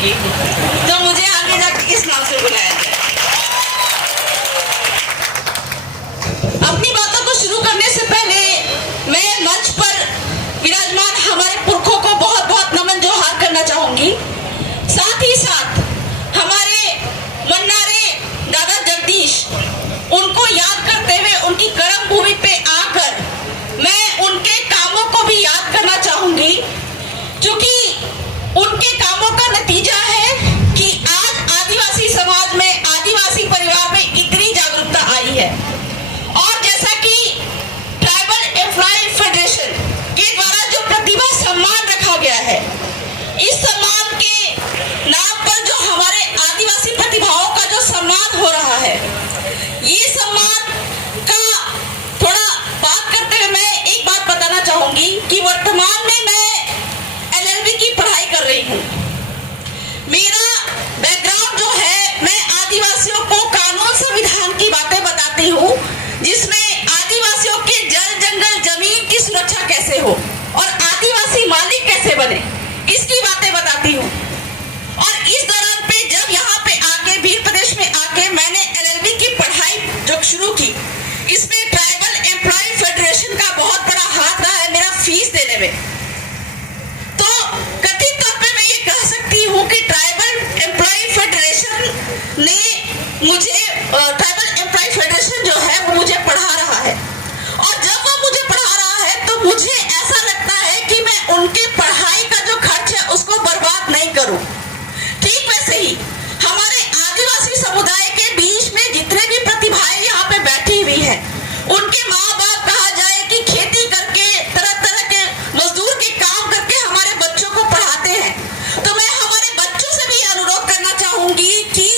की, तो मुझे आगे जाके किस नाम से बुलाया जाए। अपनी बातों को शुरू करने से पहले मैं मंच पर विराजमान हमारे पुरखों को बहुत बहुत नमन जोहार करना चाहूंगी। साथ ही साथ हमारे मन्नारे दादा जगदीश, उनको याद करते हुए उनकी कर्म भूमि पे आकर मैं उनके कामों को भी याद करना चाहूंगी, क्योंकि उनके कामों का नतीजा है कि आज आदिवासी समाज में, आदिवासी परिवार में इतनी जागरूकता आई है। और जैसा कि ट्राइबल एम्प्लॉय फेडरेशन के द्वारा जो प्रतिभा सम्मान रखा गया है, इस सम्मान के नाम पर जो हमारे आदिवासी प्रतिभाओं का जो सम्मान हो रहा है, ये सम्मान का थोड़ा बात करते हुए मैं एक बात बताना चाहूंगी कि वर्तमान में मैं LLB की पढ़ाई कर रही हूँ। मेरा बैकग्राउंड जो है, मैं आदिवासियों को कानून संविधान की बातें बताती हूँ, जिसमें आदिवासियों के जल जंगल जमीन की सुरक्षा कैसे हो और आदिवासी मालिक कैसे बने, इसकी बातें बताती हूँ। और इस दौरान पे जब यहाँ पे आके भील प्रदेश में आके मैंने LLB की पढ़ाई जो शुरू की, इसमें ट्राइबल एम्प्लॉय फेडरेशन का बहुत बड़ा हाथ रहा है मेरा फीस देने में। तो कथित तौर पे मैं ये कह सकती हूँ कि ट्राइबल एम्प्लॉय फेडरेशन ने मुझे, ट्राइबल एम्प्लॉय फेडरेशन जो है वो मुझे पढ़ा रहा है। और जब वो मुझे पढ़ा रहा है तो मुझे ऐसा लगता है कि मैं उनके पढ़ाई का जो खर्च है उसको बर्बाद नहीं करूं। ठीक वैसे ही हमारे आदिवासी समुदाय के बीच में जितने भी प्रतिभाएं यहाँ पे बैठी हुई हैं, उनके माँ बाप कहा जाए कि खेती करके, तरह तरह के मजदूर के काम करके हमारे बच्चों को पढ़ाते हैं। तो मैं हमारे बच्चों से भी अनुरोध करना चाहूंगी कि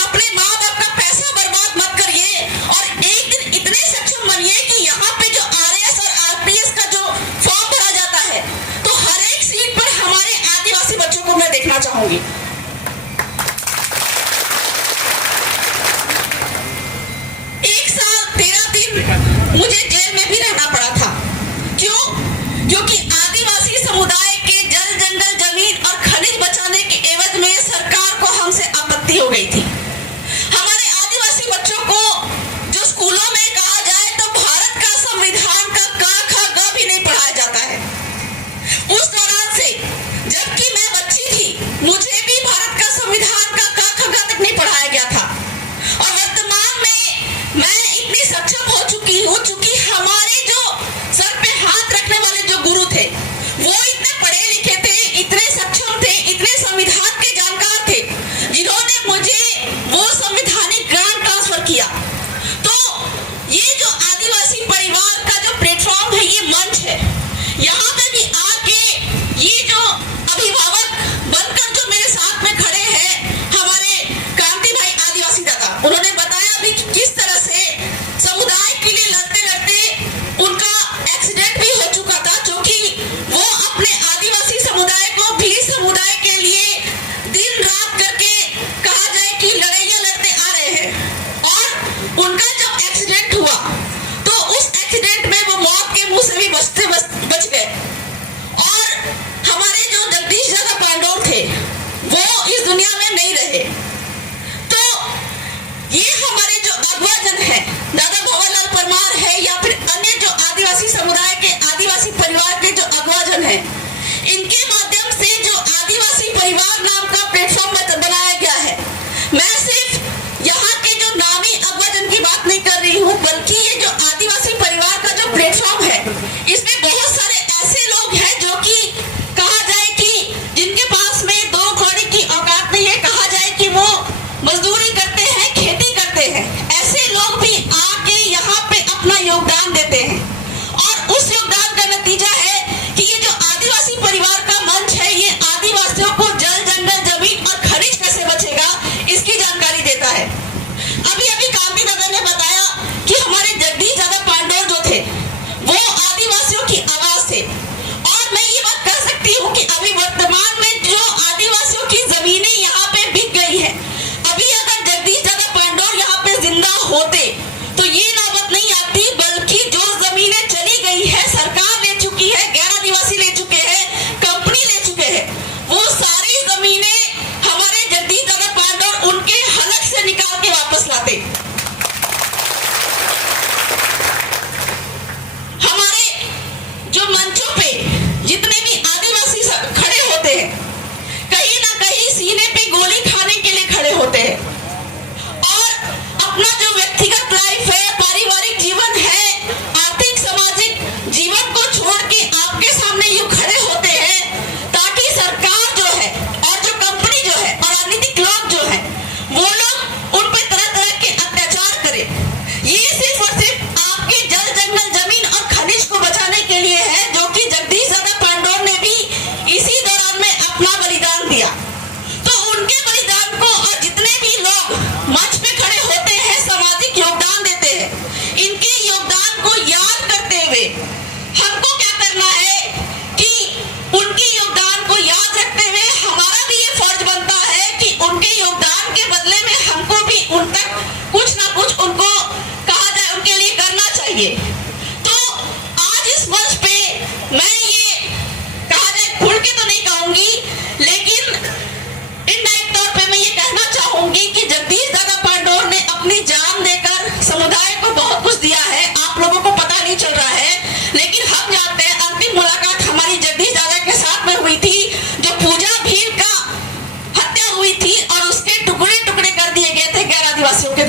अपने माँ बाप का पैसा बर्बाद मत करिए और एक दिन इतने सक्षम बनिए कि यहाँ पे जो RAS और RPS का जो फॉर्म भरा जाता है, तो हर एक सीट पर हमारे आदिवासी बच्चों को मैं देखना चाहूंगी। मुझे जेल में भी रहना पड़ा था। क्यों? क्योंकि आदिवासी समुदाय के जल जंगल जमीन और खनिज बचाने के एवज में सरकार को हमसे आपत्ति हो गई थी। हमारे आदिवासी बच्चों को जो स्कूलों में कहा जाए तो भारत का संविधान का क ख ग भी नहीं पढ़ाया जाता है। उस दौरान से जबकि मैं बच्ची थी, मुझे भी भारत का संविधान का क ख ग तक नहीं पढ़ाया गया था। और वर्तमान में मैं इतनी सक्षम हो चुकी हूँ, चूंकि हमारे जो सर पे हाथ रखने वाले जो गुरु थे, वो इतने पढ़े लिखे थे, इतने सक्षम थे, इतने संविधान के जानकार थे, जिन्होंने मुझे वो संवैधानिक ज्ञान ट्रांसफर किया। तो ये जो आदिवासी परिवार का जो प्लेटफॉर्म है, ये मंच है, यहाँ पे भी आके ये जो अभिभावक बनकर जो मेरे साथ में खड़े हैं, हमारे क्रांति भाई आदिवासी दादा, उन्होंने बताया भी कि किस तरह से समुदाय के लिए लड़ते लड़ते उनका एक्सीडेंट भी हो चुका था, क्योंकि वो अपने आदिवासी समुदाय को भी समुदाय के लिए दिन रात करके कहा जाए कि लड़ाइयां लड़ते आ रहे हैं। और उनका जब एक्सीडेंट हुआ तो उस एक्सीडेंट में वो मौत के मुंह से भी बच गए। और हमारे जो जगदीश दादा पांडोर थे, वो इस दुनिया में नहीं रहे। तो ये हमारे जो अगवाजन है, दादा भंवरलाल परमार है या फिर अन्य जो आदिवासी समुदाय के, आदिवासी परिवार के जो अगवाजन है, इनके माध्यम से जो आदिवासी परिवार नाम का प्लेटफॉर्म बनाया गया है। मैं सिर्फ यहाँ के जो नामी अगवाजन की बात नहीं कर रही हूँ, बल्कि ये जो आदिवासी परिवार का जो प्लेटफॉर्म है, इसमें बहुत सारे ऐसे लोग हैं जो कि कहा जाए कि जिनके पास में दो कौड़ी की औकात नहीं है, कहा जाए कि वो मजदूरी करते हैं, खेती करते हैं। ऐसे लोग भी आके यहाँ पे अपना योगदान देते हैं। और उस योगदान का नतीजा है कि ये जो आदिवासी परिवार का मंच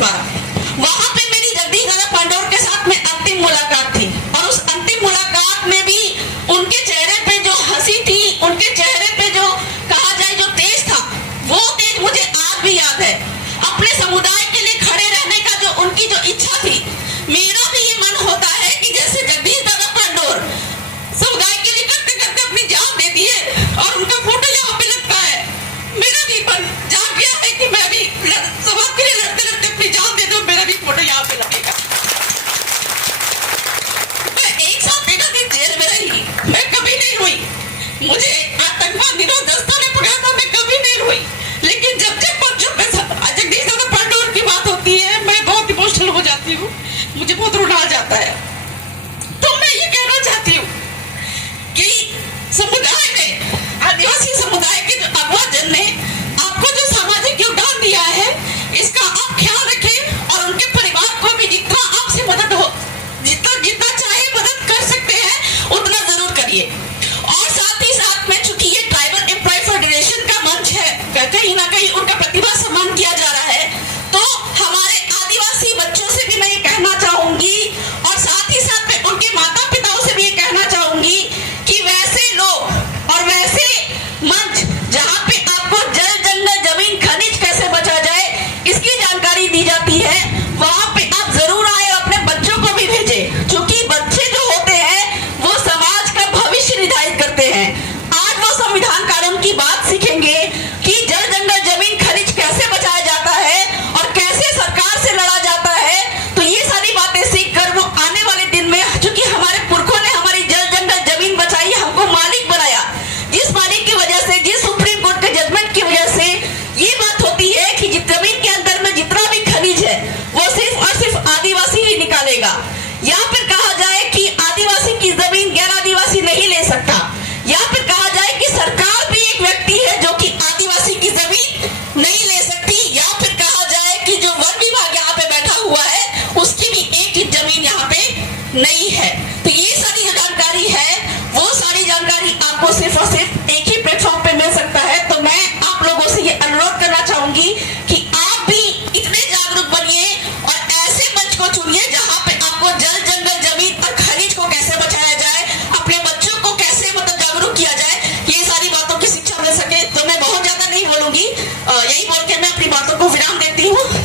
बार। वहां पे मेरी जगदीश दादा पांडोर के साथ में अंतिम मुलाकात थी और उस अंतिम मुलाकात में भी उनके चेहरे पे जो हंसी थी, उनके चेहरे पे जो कहा जाए जो तेज था, वो तेज मुझे आज भी याद है। अपने समुदाय के लिए खड़े रहने का जो उनकी जो इच्छा थी, मेरा भी ये मन होता है कि जैसे जगदीश दादा पांडोर समुदाय के लिए करते करते अपनी जान दे दिए और उनका फोटो यहाँ पे लगता है, मेरा भी मन जाग गया है कि मैं भी समाज के लिए लड़ते लड़ते अपनी जान दे दूं, मेरा भी फोटो यहाँ पे लगेगा। मैं एक साथ 13 दिन जेल में रही, मैं कभी नहीं रोई। मुझे आतंकवाद निरोध दस्ता ने पकड़ा था, मैं कभी नहीं रोई। लेकिन जब जब बच्चों पे जगदीश दादा पांडोर की बात होती है, मैं बहुत इमोशनल हो जाती हूँ, मुझे बहुत रोना आ जाता है। तो मैं ये कहना चाहती हूँ कि समुदाय ने, आदिवासी समुदाय के जो अगवा जन ने आपको जो सामाजिक योगदान दिया है, इसका आप ख्याल रखें और उनके परिवार को भी जितना आपसे मदद हो, जितना जितना चाहे मदद कर सकते हैं उतना जरूर करिए। और साथ ही साथ में, चूंकि ये ट्राइबल एम्प्लॉय फेडरेशन का मंच है, कहीं ना कहीं उनका प्रतिभा सम्मान किया जा रहा है, तो हमारे आदिवासी बच्चों से भी मैं ये कहना चाहूंगी और साथ ही साथ में उनके माता पिताओं से भी ये कहना चाहूंगी कि वैसे लोग और वैसे मंच जहाँ पे आपको जल जंगल जमीन खनिज कैसे बचा जाए इसकी जानकारी दी जाती है, वहां पे आप जरूर आए, अपने बच्चों को भी भेजें, क्योंकि बच्चे जो होते हैं वो समाज का भविष्य निर्धारित करते हैं। आज वो संविधान कानून की बात सीखेंगे कि जल जंगल जमीन खनिज कैसे बचाया जाता है और कैसे सरकार से लड़ा जाता है। तो ये सारी बातें सीख कर वो आने वाले दिन में, क्योंकि हमारे पुरखों ने हमारी जल जंगल जमीन बचाई, हमको मालिक बनाया, जिस मालिक की वजह से, जिस सुप्रीम कोर्ट के जजमेंट की वजह से ये बात होती है कि जमीन के अंदर में जितना भी खनिज है वो सिर्फ और सिर्फ आदिवासी ही निकालेगा। या फिर कहा जाए कि आदिवासी की जमीन गैर आदिवासी नहीं ले सकता, या फिर कहा जाए कि सरकार भी एक व्यक्ति है जो कि आदिवासी की जमीन नहीं ले सकती, या फिर कहा जाए कि जो वन विभाग यहाँ पे बैठा हुआ है उसकी भी एक ही जमीन यहाँ पे नहीं है। तो ये सारी जो जानकारी है, वो सारी जानकारी आपको सिर्फ और सिर्फ एक ही प्लेटफॉर्म पे मिल सकता है। तो मैं आप लोगों से ये अनुरोध करना चाहूंगी कि आप भी इतने जागरूक बनिए और ऐसे मंच को चुनिए जहाँ पे आपको जल जंगल जमीन और खनिज को कैसे बचाया जाए, अपने बच्चों को कैसे मतलब जागरूक किया जाए, ये सारी बातों की शिक्षा मिल सके। तो मैं बहुत ज्यादा नहीं बोलूंगी, यही बोल के मैं अपनी बातों को विराम देती हूँ।